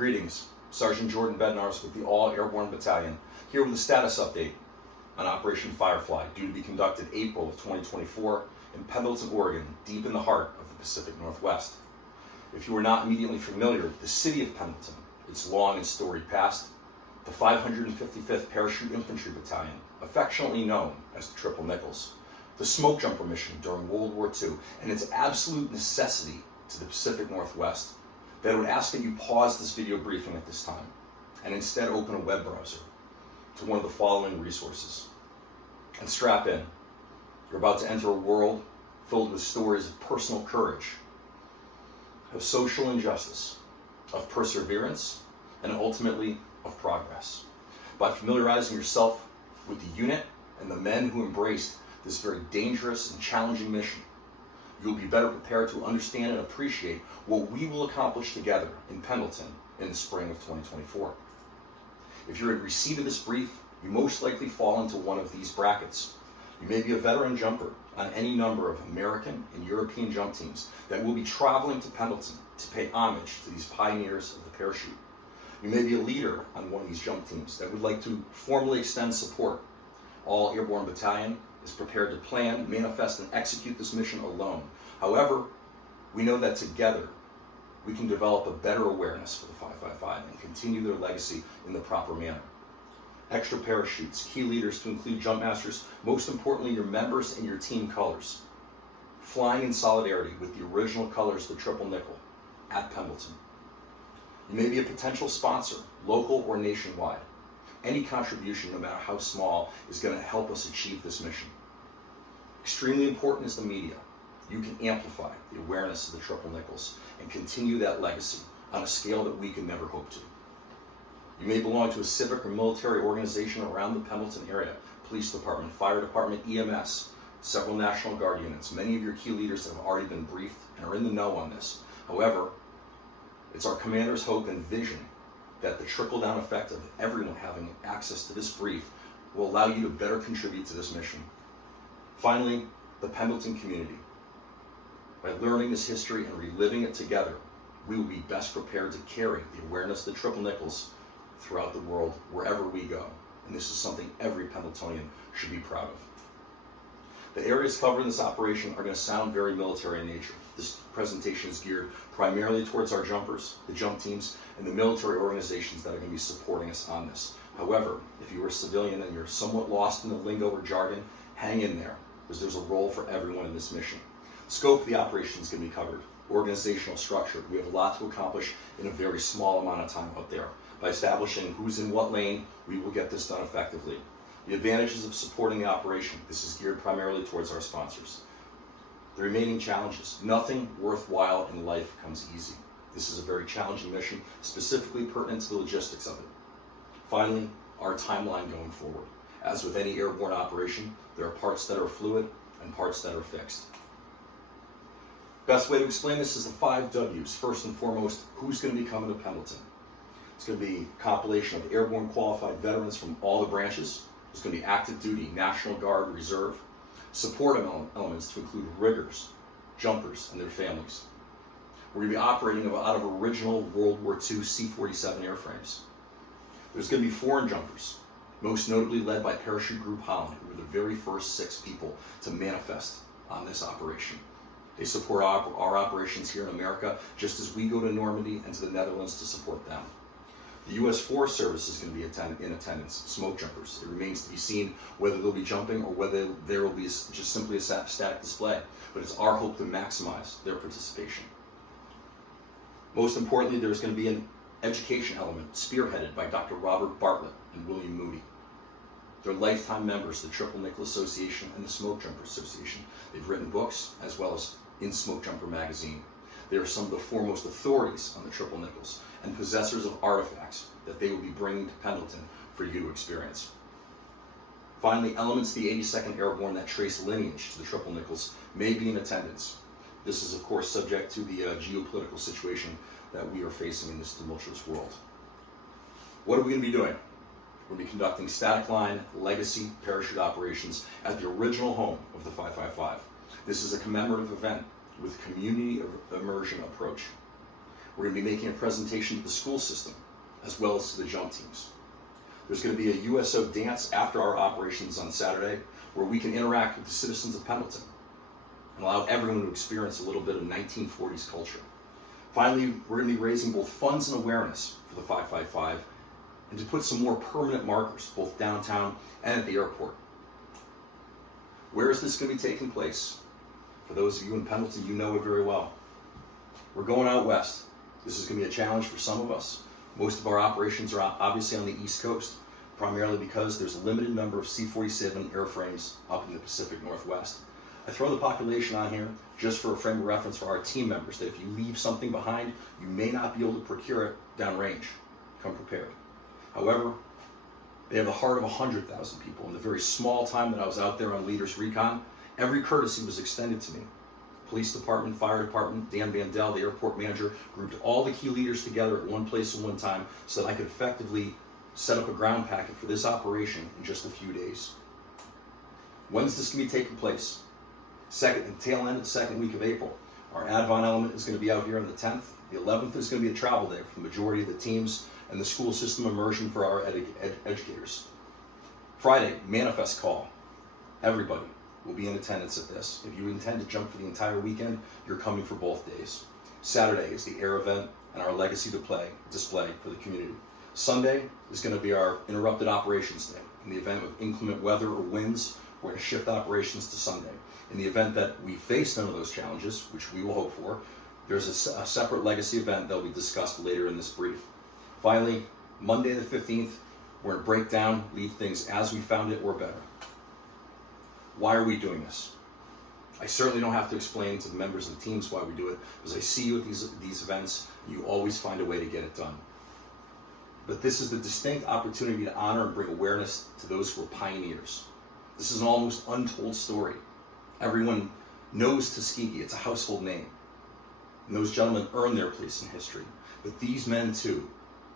Greetings, Sergeant Jordan Bednarz with the All Airborne Battalion, here with a status update on Operation Firefly, due to be conducted April of 2024 in Pendleton, Oregon, deep in the heart of the Pacific Northwest. If you are not immediately familiar with the city of Pendleton, its long and storied past, the 555th Parachute Infantry Battalion, affectionately known as the Triple Nickles, the smokejumper mission during World War II, and its absolute necessity to the Pacific Northwest, that I would ask that you pause this video briefing at this time and instead open a web browser to one of the following resources. And strap in. You're about to enter a world filled with stories of personal courage, of social injustice, of perseverance, and ultimately of progress. By familiarizing yourself with the unit and the men who embraced this very dangerous and challenging mission, you'll be better prepared to understand and appreciate what we will accomplish together in Pendleton in the spring of 2024. If you're in receipt of this brief, you most likely fall into one of these brackets. You may be a veteran jumper on any number of American and European jump teams that will be traveling to Pendleton to pay homage to these pioneers of the parachute. You may be a leader on one of these jump teams that would like to formally extend support. All Airborne Battalion is prepared to plan, manifest, and execute this mission alone. However, we know that together we can develop a better awareness for the 555 and continue their legacy in the proper manner. Extra parachutes, key leaders to include jump masters, most importantly your members and your team colors. Flying in solidarity with the original colors of the Triple Nickel at Pendleton. You may be a potential sponsor, local or nationwide. Any contribution, no matter how small, is going to help us achieve this mission. Extremely important is the media. You can amplify the awareness of the Triple Nickles and continue that legacy on a scale that we can never hope to. You may belong to a civic or military organization around the Pendleton area, police department, fire department, EMS, several National Guard units. Many of your key leaders have already been briefed and are in the know on this. However, it's our commander's hope and vision that the trickle-down effect of everyone having access to this brief will allow you to better contribute to this mission. Finally, the Pendleton community. By learning this history and reliving it together, we will be best prepared to carry the awareness of the Triple Nickles throughout the world, wherever we go. And this is something every Pendletonian should be proud of. The areas covered in this operation are going to sound very military in nature. This presentation is geared primarily towards our jumpers, the jump teams, and the military organizations that are going to be supporting us on this. However, if you are a civilian and you're somewhat lost in the lingo or jargon, hang in there, because there's a role for everyone in this mission. Scope of the operation is going to be covered. Organizational structure. We have a lot to accomplish in a very small amount of time out there. By establishing who's in what lane, we will get this done effectively. The advantages of supporting the operation. This is geared primarily towards our sponsors. The remaining challenges. Nothing worthwhile in life comes easy. This is a very challenging mission, specifically pertinent to the logistics of it. Finally, our timeline going forward. As with any airborne operation, there are parts that are fluid and parts that are fixed. Best way to explain this is the 5 W's. First and foremost, who's going to be coming to Pendleton? It's going to be a compilation of airborne qualified veterans from all the branches. There's going to be active duty, National Guard, Reserve. Support elements to include riggers, jumpers, and their families. We're going to be operating out of original World War II C-47 airframes. There's going to be foreign jumpers, most notably led by Parachute Group Holland, who were the very first 6 people to manifest on this operation. They support our operations here in America, just as we go to Normandy and to the Netherlands to support them. The U.S. Forest Service is going to be in attendance, smoke jumpers. It remains to be seen whether they'll be jumping or whether there will be just simply a static display, but it's our hope to maximize their participation. Most importantly, there's going to be an education element spearheaded by Dr. Robert Bartlett and William Moody. They're lifetime members of the Triple Nickel Association and the Smoke Jumper Association. They've written books as well as in Smoke Jumper magazine. They are some of the foremost authorities on the Triple Nickles and possessors of artifacts that they will be bringing to Pendleton for you to experience. Finally, elements of the 82nd Airborne that trace lineage to the Triple Nickles may be in attendance. This is, of course, subject to the geopolitical situation that we are facing in this tumultuous world. What are we going to be doing? We're going to be conducting static line, legacy parachute operations at the original home of the 555. This is a commemorative event with community immersion approach. We're going to be making a presentation to the school system, as well as to the jump teams. There's going to be a USO dance after our operations on Saturday, where we can interact with the citizens of Pendleton and allow everyone to experience a little bit of 1940s culture. Finally, we're going to be raising both funds and awareness for the 555 and to put some more permanent markers, both downtown and at the airport. Where is this going to be taking place? For those of you in Pendleton, you know it very well. We're going out west. This is going to be a challenge for some of us. Most of our operations are obviously on the East Coast, primarily because there's a limited number of C-47 airframes up in the Pacific Northwest. I throw the population on here just for a frame of reference for our team members, that if you leave something behind, you may not be able to procure it downrange. Come prepared. However, they have the heart of 100,000 people. In the very small time that I was out there on Leaders Recon, every courtesy was extended to me. Police department, fire department, Dan Vandell, the airport manager, grouped all the key leaders together at one place at one time so that I could effectively set up a ground packet for this operation in just a few days. When's this going to be taking place? Tail end of the second week of April. Our Advon element is going to be out here on the 10th. The 11th is going to be a travel day for the majority of the teams and the school system immersion for our educators. Friday, manifest call. Everybody will be in attendance at this. If you intend to jump for the entire weekend, you're coming for both days. Saturday is the air event and our legacy display for the community. Sunday is going to be our interrupted operations day. In the event of inclement weather or winds, we're going to shift operations to Sunday. In the event that we face none of those challenges, which we will hope for, there's a separate legacy event that will be discussed later in this brief. Finally, Monday the 15th, we're going to break down, leave things as we found it or better. Why are we doing this? I certainly don't have to explain to the members of the teams why we do it, because I see you at these events, and you always find a way to get it done. But this is the distinct opportunity to honor and bring awareness to those who are pioneers. This is an almost untold story. Everyone knows Tuskegee, it's a household name. And those gentlemen earned their place in history. But these men too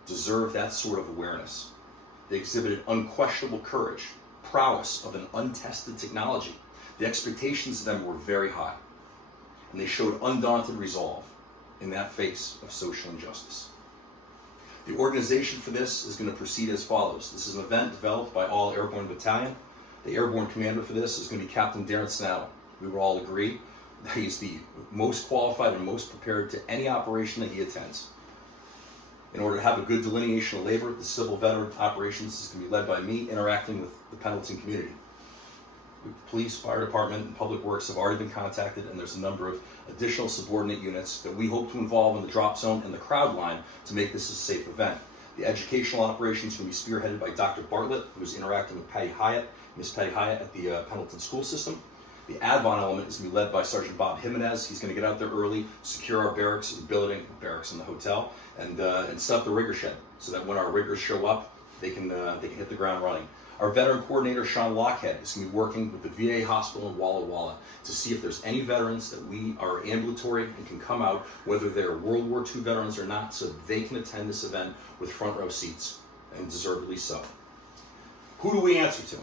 deserve that sort of awareness. They exhibited unquestionable courage, prowess of an untested technology. The expectations of them were very high. And they showed undaunted resolve in that face of social injustice. The organization for this is going to proceed as follows. This is an event developed by all Airborne Battalion. The airborne commander for this is going to be Captain Darren Snell. We will all agree that he's the most qualified and most prepared to any operation that he attends. In order to have a good delineation of labor, the civil veteran operations is going to be led by me, interacting with the Pendleton community. Police, fire department, and public works have already been contacted, and there's a number of additional subordinate units that we hope to involve in the drop zone and the crowd line to make this a safe event. The educational operations are going to be spearheaded by Dr. Bartlett, who's interacting with Miss Patty Hyatt at the Pendleton school system. The Advon element is going to be led by Sergeant Bob Jimenez. He's going to get out there early, secure our barracks and barracks in the hotel, and set up the rigger shed so that when our riggers show up, they can hit the ground running. Our veteran coordinator, Sean Lockhead, is going to be working with the VA hospital in Walla Walla to see if there's any veterans that we are ambulatory and can come out, whether they're World War II veterans or not, so they can attend this event with front row seats, and deservedly so. Who do we answer to?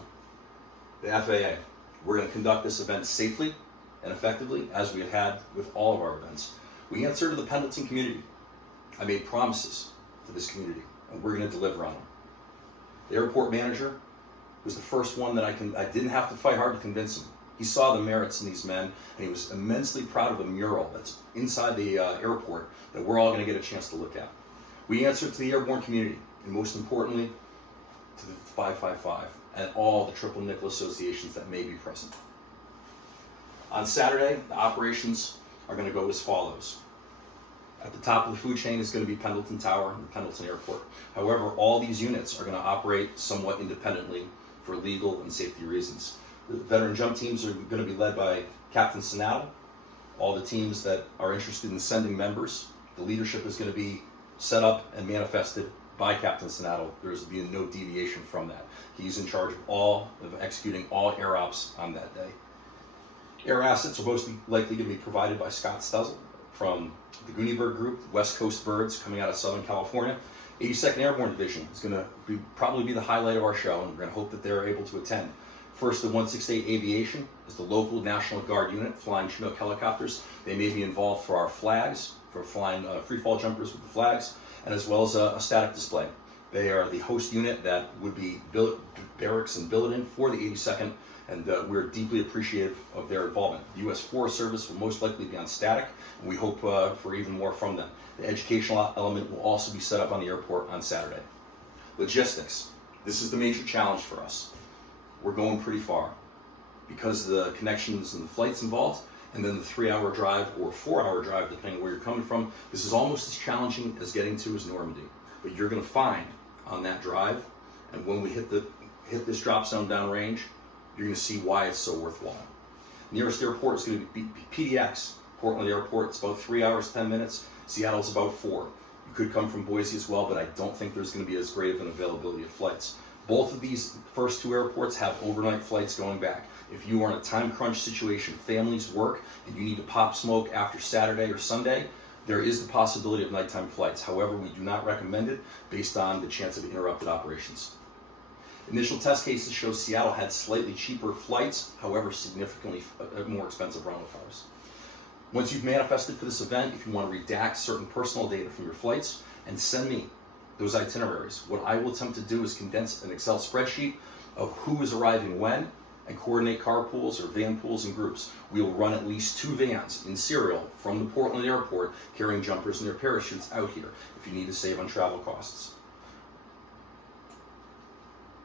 The FAA. We're going to conduct this event safely and effectively, as we had with all of our events. We answer to the Pendleton community. I made promises to this community, and we're going to deliver on them. The airport manager was the first one that I didn't have to fight hard to convince him. He saw the merits in these men, and he was immensely proud of a mural that's inside the airport that we're all going to get a chance to look at. We answer to the airborne community, and most importantly, to the 555 and all the Triple Nickles associations that may be present. On Saturday, the operations are going to go as follows. At the top of the food chain is going to be Pendleton Tower and the Pendleton Airport. However, all these units are going to operate somewhat independently for legal and safety reasons. The veteran jump teams are going to be led by Captain Sonato. All the teams that are interested in sending members, the leadership is going to be set up and manifested by Captain Sonato. There's going to be no deviation from that. He's in charge of executing all air ops on that day. Air assets are most likely going to be provided by Scott Stuzzle from the Gooneyberg Group, West Coast Birds coming out of Southern California. 82nd Airborne Division is going to probably be the highlight of our show, and we're going to hope that they're able to attend. First, the 168 Aviation is the local National Guard unit flying Chinook helicopters. They may be involved for our flags, for flying free fall jumpers with the flags, and as well as a static display. They are the host unit that would be barracks and billeted for the 82nd, and we're deeply appreciative of their involvement. The U.S. Forest Service will most likely be on static, and we hope for even more from them. The educational element will also be set up on the airport on Saturday. Logistics. This is the major challenge for us. We're going pretty far because of the connections and the flights involved, and then the 3-hour drive or 4-hour drive, depending on where you're coming from. This is almost as challenging as getting to as Normandy. But you're going to find on that drive, and when we hit this drop zone downrange, you're going to see why it's so worthwhile. Nearest airport is going to be PDX, Portland Airport. It's about 3 hours, 10 minutes. Seattle's about 4. You could come from Boise as well, but I don't think there's going to be as great of an availability of flights. Both of these first 2 airports have overnight flights going back. If you are in a time crunch situation, families work, and you need to pop smoke after Saturday or Sunday, there is the possibility of nighttime flights. However, we do not recommend it based on the chance of interrupted operations. Initial test cases show Seattle had slightly cheaper flights, however, significantly more expensive rental cars. Once you've manifested for this event, if you want to redact certain personal data from your flights and send me those itineraries, what I will attempt to do is condense an Excel spreadsheet of who is arriving when and coordinate carpools or van pools and groups. We will run at least 2 vans in serial from the Portland airport carrying jumpers and their parachutes out here if you need to save on travel costs.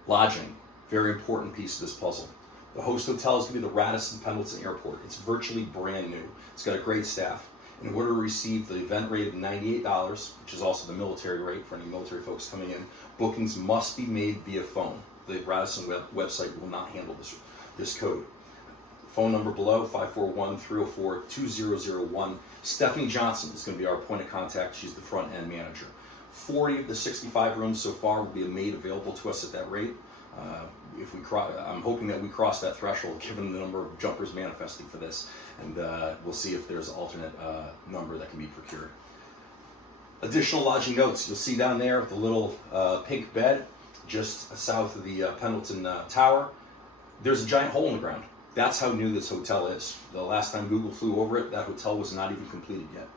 Lodging, very important piece of this puzzle. The host hotel is going to be the Radisson Pendleton Airport. It's virtually brand new. It's got a great staff. In order to receive the event rate of $98, which is also the military rate for any military folks coming in, bookings must be made via phone. The Radisson website will not handle this code. Phone number below, 541-304-2001. Stephanie Johnson is going to be our point of contact. She's the front end manager. 40 of the 65 rooms so far will be made available to us at that rate. I'm hoping that we cross that threshold given the number of jumpers manifesting for this, and we'll see if there's an alternate number that can be procured. Additional lodging notes, you'll see down there the little pink bed just south of the Pendleton Tower. There's a giant hole in the ground. That's how new this hotel is. The last time Google flew over it, that hotel was not even completed yet.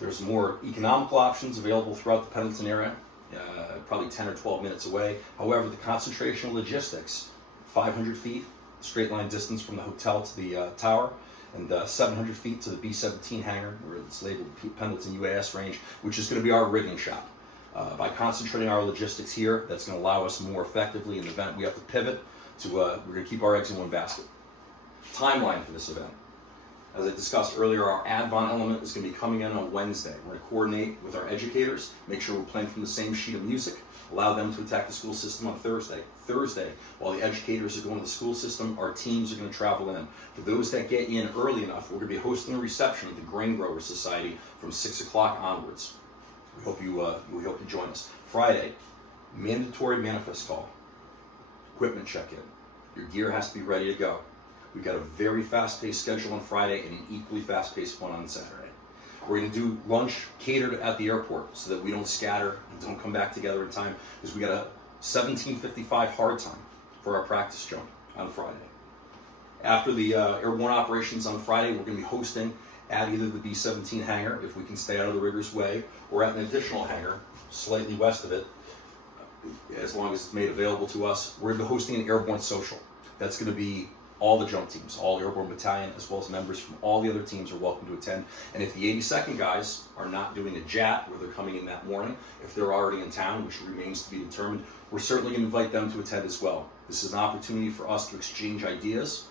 There's more economical options available throughout the Pendleton area, probably 10 or 12 minutes away. However, the concentration of logistics, 500 feet, straight line distance from the hotel to the tower, and 700 feet to the B-17 hangar, where it's labeled Pendleton UAS range, which is going to be our rigging shop. By concentrating our logistics here, that's going to allow us more effectively in the event we have to pivot to, we're going to keep our eggs in one basket. Timeline for this event. As I discussed earlier, our ADVON element is going to be coming in on Wednesday. We're going to coordinate with our educators, make sure we're playing from the same sheet of music, allow them to attack the school system on Thursday. While the educators are going to the school system, our teams are going to travel in. For those that get in early enough, we're going to be hosting a reception at the Grain Growers Society from 6 o'clock onwards. We hope you join us. Friday, mandatory manifest call, equipment check-in. Your gear has to be ready to go. We've got a very fast-paced schedule on Friday and an equally fast-paced one on Saturday. We're going to do lunch catered at the airport so that we don't scatter and don't come back together in time, because we got a 17:55 hard time for our practice jump on Friday. After the airborne operations on Friday, we're going to be hosting at either the B-17 hangar, if we can stay out of the rigger's way, or at an additional hangar slightly west of it, as long as it's made available to us. We're going to be hosting an airborne social. That's going to be all the jump teams, all Airborne Battalion, as well as members from all the other teams are welcome to attend. And if the 82nd guys are not doing a JAT, where they're coming in that morning, if they're already in town, which remains to be determined, we're certainly going to invite them to attend as well. This is an opportunity for us to exchange ideas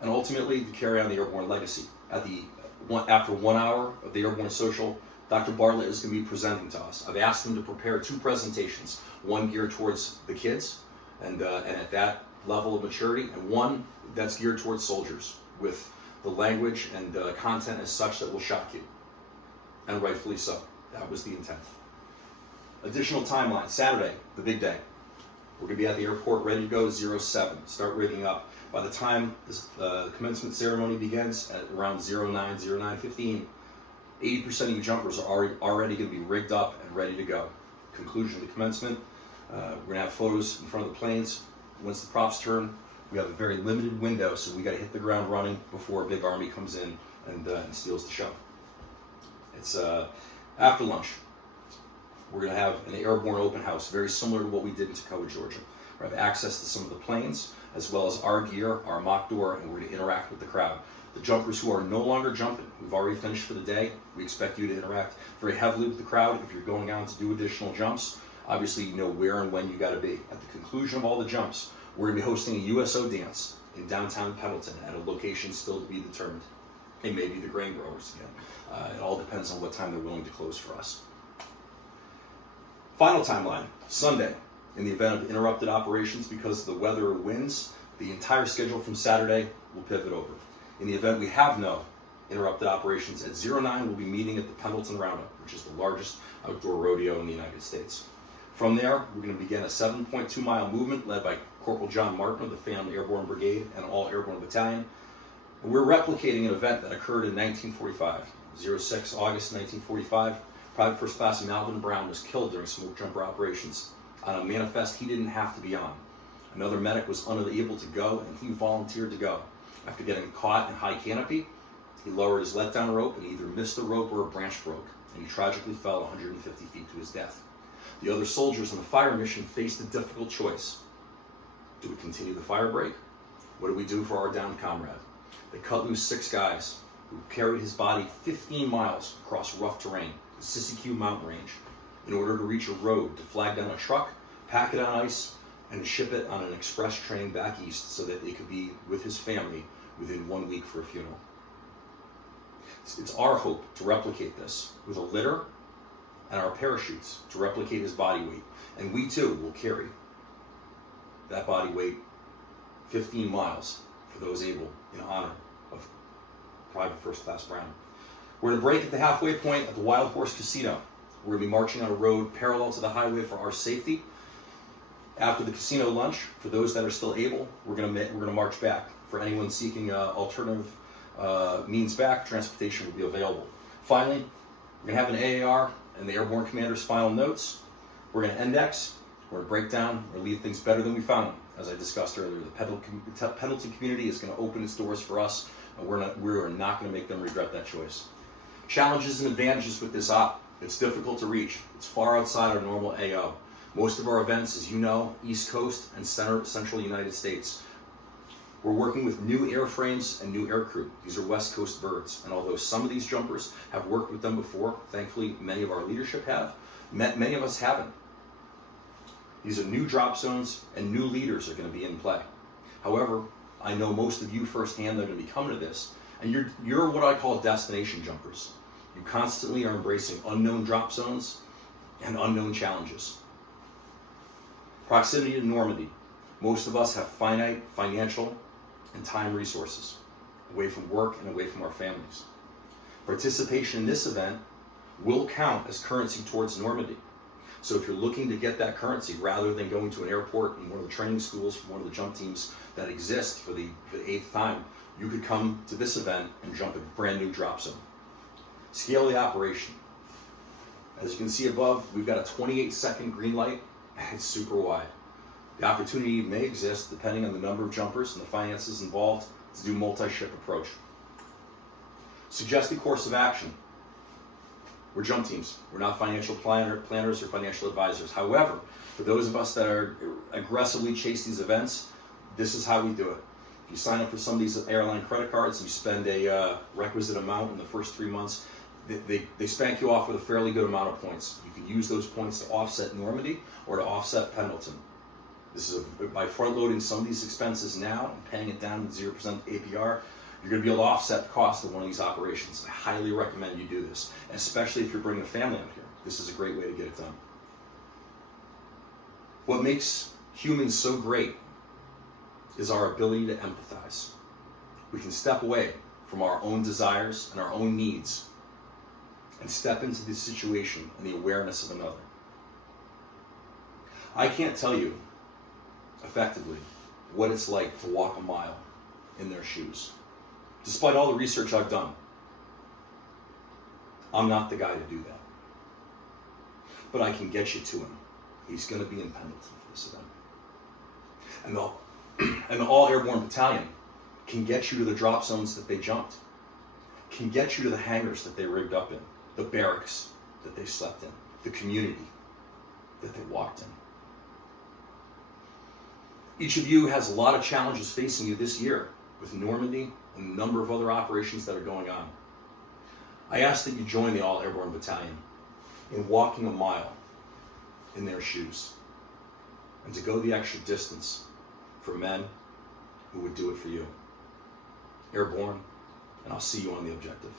and ultimately to carry on the airborne legacy. After 1 hour of the airborne social, Dr. Bartlett is going to be presenting to us. I've asked him to prepare 2 presentations, one geared towards the kids and at that level of maturity, and one that's geared towards soldiers with the language and content as such that will shock you, and rightfully so. That was the intent. Additional timeline, Saturday, the big day. We're going to be at the airport ready to go 07, start rigging up. By the time this commencement ceremony begins at around 09:15, 80% of you jumpers are already going to be rigged up and ready to go. Conclusion of the commencement, we're going to have photos in front of the planes. Once the props turn, we have a very limited window, so we got to hit the ground running before a big army comes in and steals the show. It's after lunch. We're going to have an airborne open house, very similar to what we did in Tuskegee, Georgia. We have access to some of the planes, as well as our gear, our mock door, and we're going to interact with the crowd. The jumpers who are no longer jumping, we've already finished for the day. We expect you to interact very heavily with the crowd. If you're going out to do additional jumps, obviously you know where and when you got to be. At the conclusion of all the jumps, we're going to be hosting a USO dance in downtown Pendleton at a location still to be determined. It may be the grain growers again. It all depends on what time they're willing to close for us. Final timeline, Sunday. In the event of interrupted operations because of the weather or winds, the entire schedule from Saturday will pivot over. In the event we have no interrupted operations, at 09 we'll be meeting at the Pendleton Roundup, which is the largest outdoor rodeo in the United States. From there, we're going to begin a 7.2 mile movement led by Corporal John Martin of the Phantom Airborne Brigade and All Airborne Battalion. And we're replicating an event that occurred in 1945, 06 August 1945. Private First Class Malvin Brown was killed during smoke jumper operations on a manifest he didn't have to be on. Another medic was unable to go, and he volunteered to go. After getting caught in high canopy, he lowered his letdown rope and either missed the rope or a branch broke, and he tragically fell 150 feet to his death. The other soldiers on the fire mission faced a difficult choice. Do we continue the fire break? What do we do for our downed comrade? They cut loose 6 guys who carried his body 15 miles across rough terrain, the Siskiyou mountain range, in order to reach a road to flag down a truck, pack it on ice, and ship it on an express train back east so that they could be with his family within 1 week for a funeral. It's our hope to replicate this with a litter and our parachutes to replicate his body weight. And we too will carry that body weight 15 miles for those able in honor of Private First Class Brown. We're going to break at the halfway point at the Wild Horse Casino. We're going to be marching on a road parallel to the highway for our safety. After the casino lunch, for those that are still able, we're going to march back. For anyone seeking alternative means back, transportation will be available. Finally, we're going to have an AAR and the Airborne Commander's final notes. We're going to index, we're going to break down, we're going to leave things better than we found them. As I discussed earlier, the Pendleton community is going to open its doors for us, and we're not going to make them regret that choice. Challenges and advantages with this op. It's difficult to reach. It's far outside our normal AO. Most of our events, as you know, East Coast and Central United States. We're working with new airframes and new aircrew. These are West Coast birds. And although some of these jumpers have worked with them before, thankfully many of our leadership have, many of us haven't. These are new drop zones and new leaders are going to be in play. However, I know most of you firsthand that are going to be coming to this, and you're what I call destination jumpers. You constantly are embracing unknown drop zones and unknown challenges. Proximity to Normandy. Most of us have finite financial and time resources, away from work and away from our families. Participation in this event will count as currency towards Normandy. So if you're looking to get that currency, rather than going to an airport in one of the training schools from one of the jump teams that exist for the 8th time, you could come to this event and jump a brand new drop zone. Scale the operation. As you can see above, we've got a 28-second green light, and it's super wide. The opportunity may exist, depending on the number of jumpers and the finances involved, to do multi-ship approach. Suggested course of action. We're jump teams. We're not financial planners or financial advisors. However, for those of us that are aggressively chase these events, this is how we do it. If you sign up for some of these airline credit cards, you spend a requisite amount in the first 3 months, they spank you off with a fairly good amount of points. You can use those points to offset Normandy or to offset Pendleton. This is by front loading some of these expenses now and paying it down to 0% APR, you're going to be able to offset the cost of one of these operations. I highly recommend you do this, especially if you're bringing a family out here. This is a great way to get it done. What makes humans so great is our ability to empathize. We can step away from our own desires and our own needs and step into the situation and the awareness of another. I can't tell you effectively what it's like to walk a mile in their shoes. Despite all the research I've done, I'm not the guy to do that. But I can get you to him. He's going to be in Pendleton for this event. And the All Airborne Battalion can get you to the drop zones that they jumped, can get you to the hangars that they rigged up in, the barracks that they slept in, the community that they walked in. Each of you has a lot of challenges facing you this year with Normandy and a number of other operations that are going on. I ask that you join the All Airborne Battalion in walking a mile in their shoes and to go the extra distance for men who would do it for you. Airborne, and I'll see you on the objective.